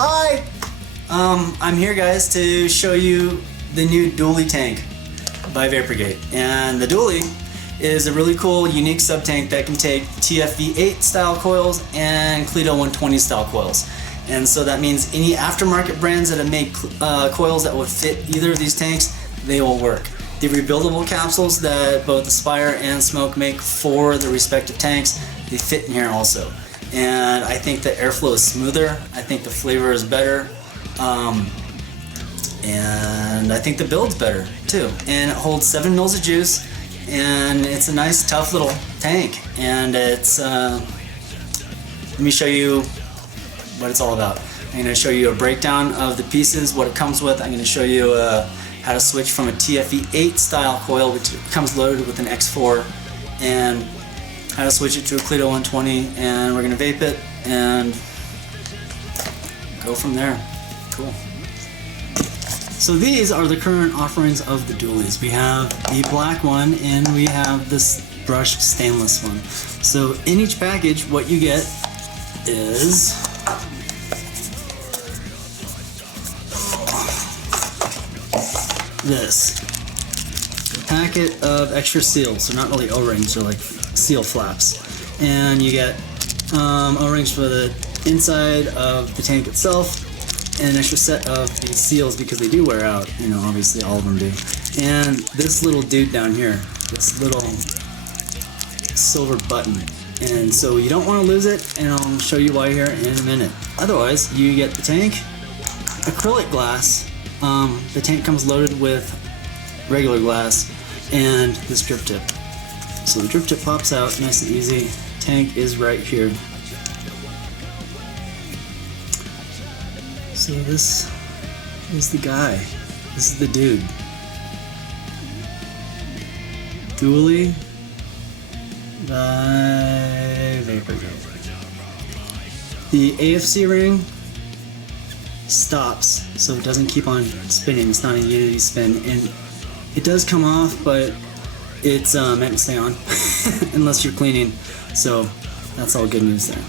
Hi! I'm here, guys, to show you the new Doolee tank by Vapergate. And the Doolee is a really cool, unique sub-tank that can take TFV8 style coils and Cleto 120 style coils. And so that means any aftermarket brands that have made coils that would fit either of these tanks, they will work. The rebuildable capsules that both Aspire and SMOK make for the respective tanks, they fit in here also. And I think the airflow is smoother, I think the flavor is better, and I think the build's better too. And it holds 7 mils of juice, and it's a nice tough little tank. And it's, let me show you what it's all about. I'm going to show you a breakdown of the pieces, what it comes with. I'm going to show you how to switch from a TFV8 style coil, which comes loaded with an X4, and how to switch it to a Cleto 120, and we're going to vape it and go from there. Cool. So these are the current offerings of the Doolees. We have the black one and we have this brushed stainless one. So in each package, what you get is this packet of extra seals. They're not really O-rings, they're like seal flaps. And you get O-rings for the inside of the tank itself, and an extra set of these seals because they do wear out, you know, obviously all of them do. And this little dude down here, this little silver button. And so you don't want to lose it, and I'll show you why here in a minute. Otherwise, you get the tank, acrylic glass. The tank comes loaded with regular glass, and this drip tip. So the drip tip pops out nice and easy. Tank is right here. So this is the guy. This is the dude. Doolee by Vapergate. The AFC ring stops, so it doesn't keep on spinning. It's not a unity spin, and it does come off, but it's meant to stay on unless you're cleaning. So that's all good news there.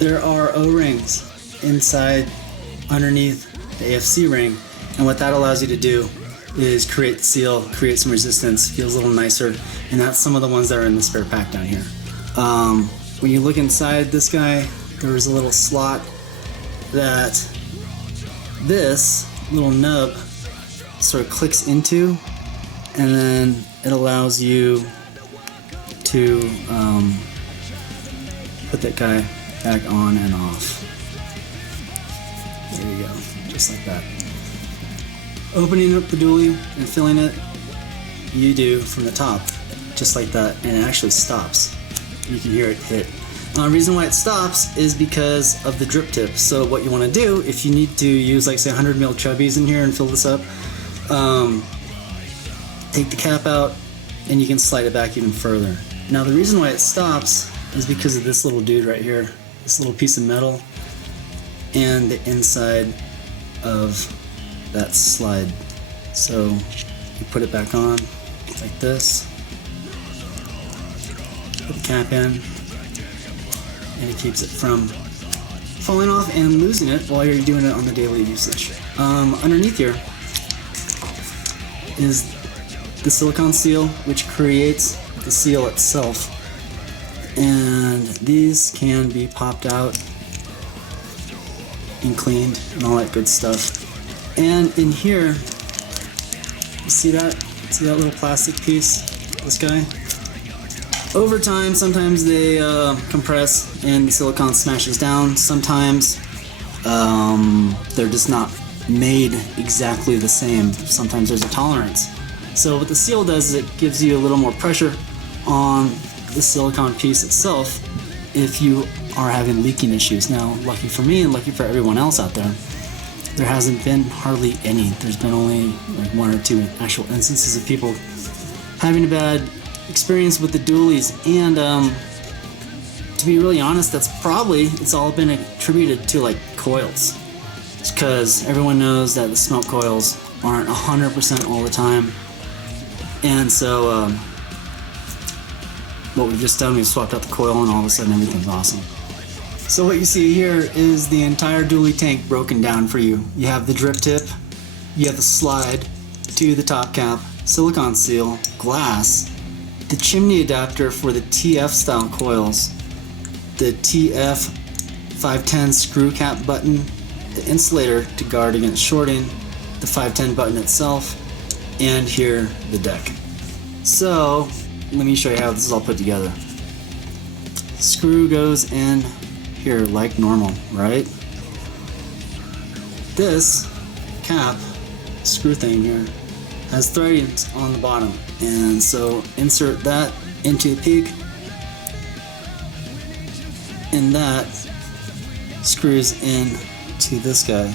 There are O-rings inside, underneath the AFC ring, and what that allows you to do is create the seal, create some resistance, feels a little nicer, and that's some of the ones that are in the spare pack down here. When you look inside this guy, there's a little slot that this little nub sort of clicks into, and then it allows you to put that guy back on and off. There you go, just like that. Opening up the Doolee and filling it, you do from the top, just like that, and it actually stops. You can hear it hit. The reason why it stops is because of the drip tip. So what you want to do, if you need to use like say 100 ml chubbies in here and fill this up, take the cap out and you can slide it back even further. Now the reason why it stops is because of this little dude right here, this little piece of metal, and the inside of that slide. So you put it back on like this, put the cap in, and it keeps it from falling off and losing it while you're doing it on the daily usage. Underneath here is the silicone seal, which creates the seal itself, and these can be popped out and cleaned and all that good stuff. And in here, you see that? See that little plastic piece? This guy? Over time, sometimes they compress and the silicone smashes down. Sometimes they're just not made exactly the same. Sometimes there's a tolerance. So what the seal does is it gives you a little more pressure on the silicone piece itself if you are having leaking issues. Now, lucky for me and lucky for everyone else out there, there hasn't been hardly any. There's been only like 1 or 2 actual instances of people having a bad experience with the Doolees, and to be really honest, it's all been attributed to like coils, because everyone knows that the SMOK coils aren't 100% all the time, and so what we've just done, we've swapped out the coil and all of a sudden everything's awesome. So what you see here is the entire Doolee tank broken down for you. You have the drip tip, you have the slide to the top cap, silicone seal, glass, the chimney adapter for the TF style coils, the TF 510 screw cap button, the insulator to guard against shorting, the 510 button itself, and here the deck. So let me show you how this is all put together. Screw goes in here like normal, right? This cap screw thing here has threadings on the bottom, and so insert that into the peak, and that screws in to this guy.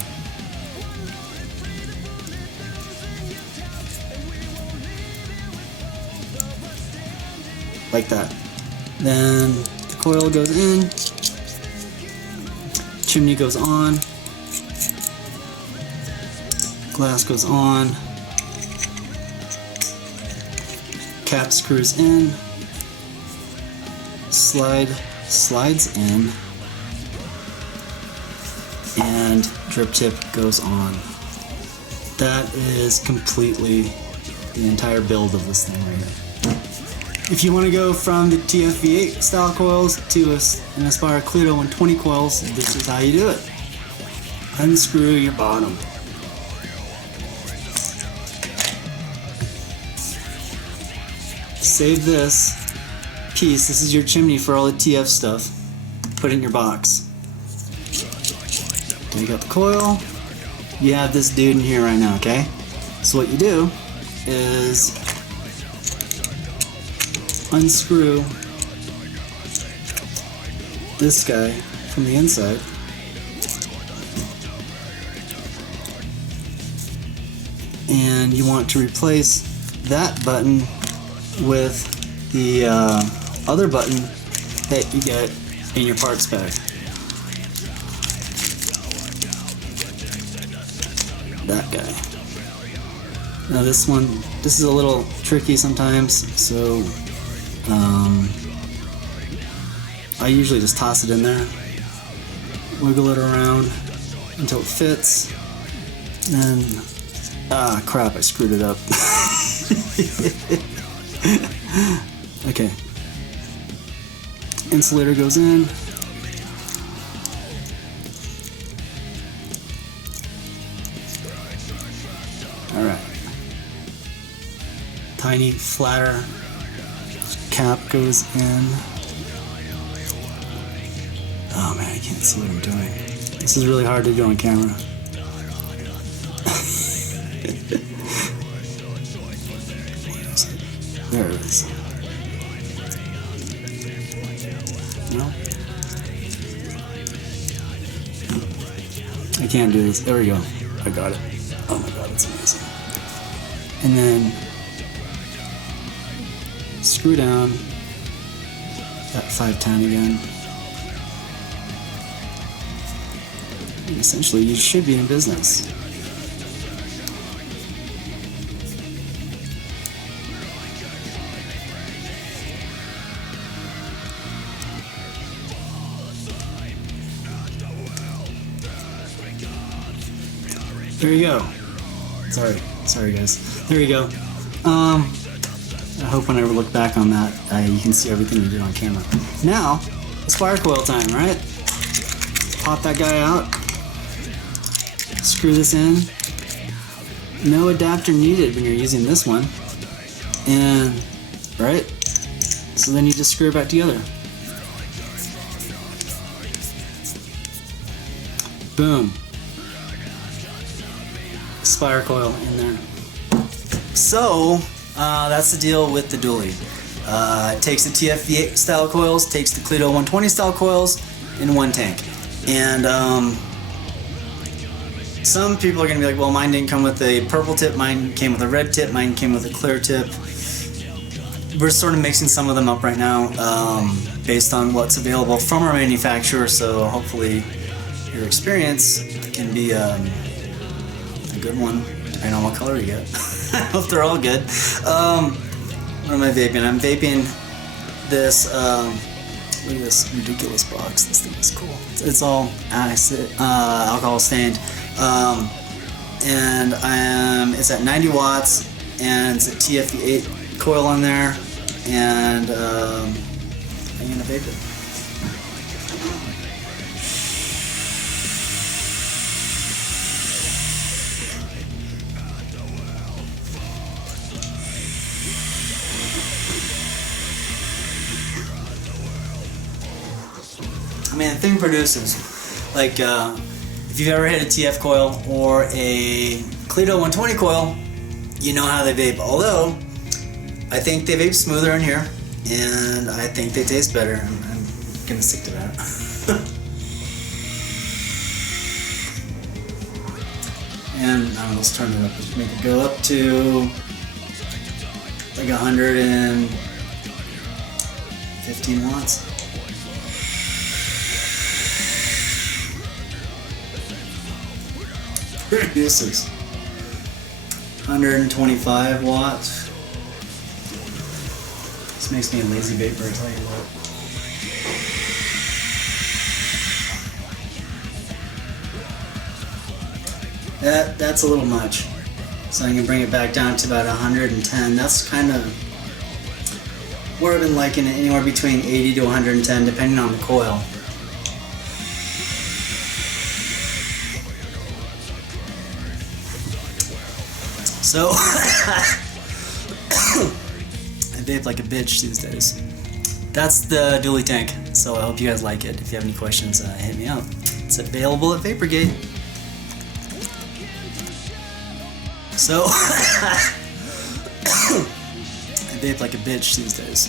Like that. Then the coil goes in, chimney goes on, glass goes on, cap screws in, slide slides in, and drip tip goes on. That is completely the entire build of this thing right here. If you want to go from the TFV8 style coils to an Aspire Cluedo 120 coils, this is how you do it. Unscrew your bottom. Save this piece. This is your chimney for all the TF stuff. Put it in your box. Take out the coil. You have this dude in here right now, okay? So what you do is unscrew this guy from the inside, and you want to replace that button with the other button that you get in your parts bag. That guy. Now this is a little tricky sometimes, so I usually just toss it in there, wiggle it around until it fits, and crap, I screwed it up. Okay. Insulator goes in. Alright. Tiny flatter cap goes in. Oh man, I can't see what I'm doing. This is really hard to do on camera. There it is. No? I can't do this. There we go. I got it. Oh my god, it's amazing. And then screw down that 510 again. And essentially, you should be in business. There you go. Sorry guys. There you go. I hope when I look back on that, you can see everything you did on camera. Now, Aspire coil time, right? Pop that guy out. Screw this in. No adapter needed when you're using this one. And, right? So then you just screw it back together. Boom. Aspire coil in there. So, that's the deal with the Doolee. It takes the TFV8 style coils, takes the Cluedo 120 style coils in one tank. And some people are going to be like, well, mine didn't come with a purple tip, mine came with a red tip, mine came with a clear tip. We're sort of mixing some of them up right now based on what's available from our manufacturer, so hopefully your experience can be a good one, depending on what color you get. I hope they're all good. What am I vaping? I'm vaping this, look at this ridiculous box. This thing is cool. It's all acid, alcohol stained, and it's at 90 watts, and it's a TFE8 coil on there, and I'm gonna vape it. I mean, the thing produces, like, if you've ever hit a TF coil or a Cleto 120 coil, you know how they vape. Although, I think they vape smoother in here, and I think they taste better. I'm gonna stick to that. And I don't know, let's turn it up. Let's make it go up to like 115 watts. Produces 125 watts. This makes me a lazy vapor, I'll tell you what. That's a little much. So I can bring it back down to about 110. That's kind of where I've been liking it, anywhere between 80 to 110 depending on the coil. So, I vape like a bitch these days. That's the Doolee tank, so I hope you guys like it. If you have any questions, hit me up. It's available at Vapergate. So, I vape like a bitch these days.